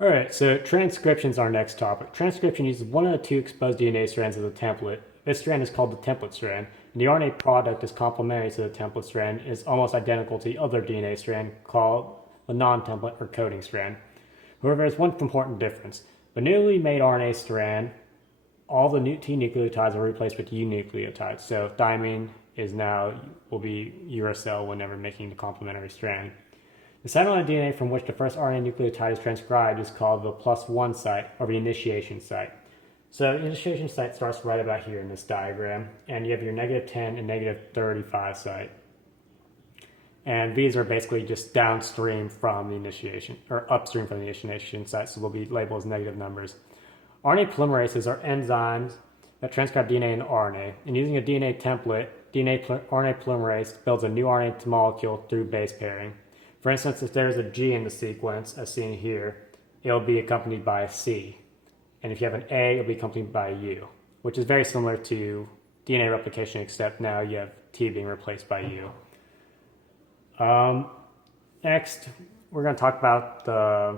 Alright, so transcription is our next topic. Transcription uses one of the two exposed DNA strands as a template. This strand is called the template strand, and the RNA product is complementary to the template strand and is almost identical to the other DNA strand called the non-template or coding strand. However, there's one important difference. The newly made RNA strand, all the T nucleotides are replaced with U nucleotides, so thymine will be uracil whenever making the complementary strand. The site on the DNA from which the first RNA nucleotide is transcribed is called the +1 site, or the initiation site. So the initiation site starts right about here in this diagram, and you have your -10 and -35 site. And these are basically just downstream from the initiation, or upstream from the initiation site, so they'll be labeled as negative numbers. RNA polymerases are enzymes that transcribe DNA into RNA, and using a DNA template, RNA polymerase builds a new RNA molecule through base pairing. For instance, if there's a G in the sequence, as seen here, it'll be accompanied by a C. And if you have an A, it'll be accompanied by a U, which is very similar to DNA replication, except now you have T being replaced by U. Next, we're going to talk about the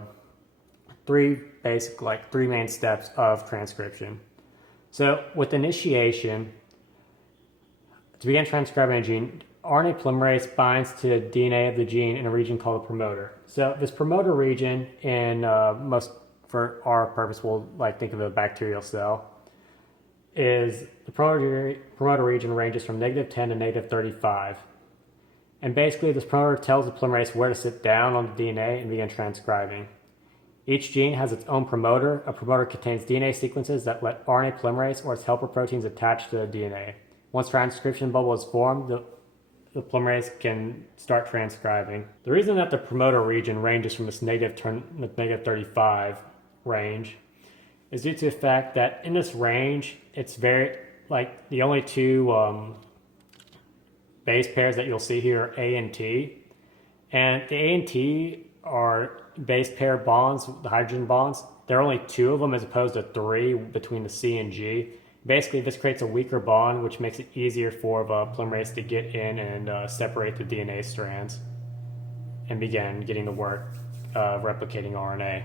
three main steps of transcription. So with initiation, to begin transcribing a gene, RNA polymerase binds to the DNA of the gene in a region called the promoter. So this promoter region, for our purpose, we'll think of a bacterial cell, is the promoter region ranges from -10 to -35. And basically this promoter tells the polymerase where to sit down on the DNA and begin transcribing. Each gene has its own promoter. A promoter contains DNA sequences that let RNA polymerase or its helper proteins attach to the DNA. Once transcription bubble is formed, the polymerase can start transcribing. The reason that the promoter region ranges from this -35 range is due to the fact that in this range, it's very, the only two base pairs that you'll see here are A and T. And the A and T are base pair bonds, the hydrogen bonds. There are only two of them as opposed to three between the C and G. Basically, this creates a weaker bond, which makes it easier for the polymerase to get in and separate the DNA strands and begin getting the work of replicating RNA.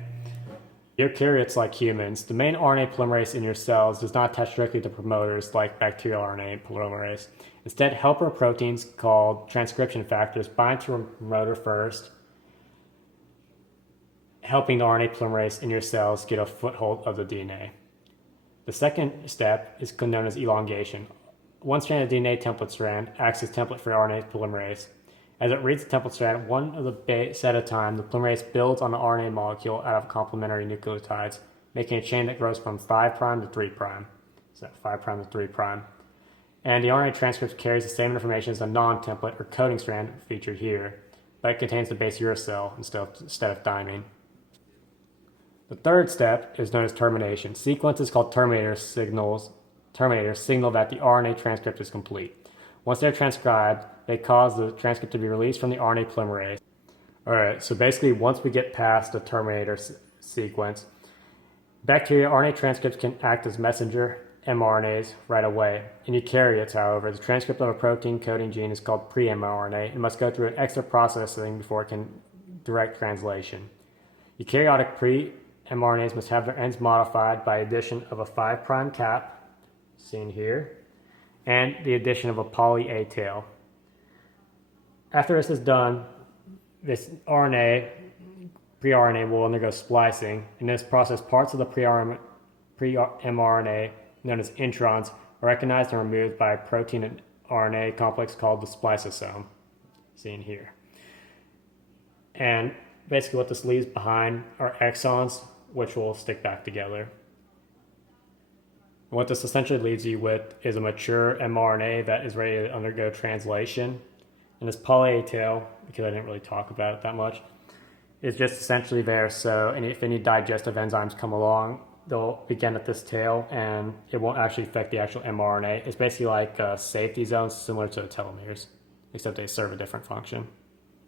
Eukaryotes, like humans, the main RNA polymerase in your cells does not attach directly to promoters like bacterial RNA polymerase. Instead, helper proteins called transcription factors bind to a promoter first, helping the RNA polymerase in your cells get a foothold of the DNA. The second step is known as elongation. One strand of DNA template strand acts as template for RNA polymerase. As it reads the template strand, one of the base at a time, the polymerase builds on the RNA molecule out of complementary nucleotides, making a chain that grows from 5' to 3'. So 5' to 3'. And the RNA transcript carries the same information as the non-template or coding strand featured here, but it contains the base uracil instead of thymine. The third step is known as termination. Sequences called terminators signal that the RNA transcript is complete. Once they're transcribed, they cause the transcript to be released from the RNA polymerase. Alright, so basically once we get past the terminator sequence, bacteria RNA transcripts can act as messenger mRNAs right away. In eukaryotes, however, the transcript of a protein coding gene is called pre-mRNA and must go through an extra processing before it can direct translation. Eukaryotic pre-mRNAs must have their ends modified by addition of a 5' cap, seen here, and the addition of a poly A tail. After this is done, this pre-RNA will undergo splicing. In this process, parts of the pre-mRNA, known as introns, are recognized and removed by a protein and RNA complex called the spliceosome, seen here. And basically what this leaves behind are exons, which will stick back together. What this essentially leaves you with is a mature mRNA that is ready to undergo translation. And this poly A tail, because I didn't really talk about it that much, is just essentially there so if any digestive enzymes come along, they'll begin at this tail and it won't actually affect the actual mRNA. It's basically like safety zones similar to the telomeres, except they serve a different function.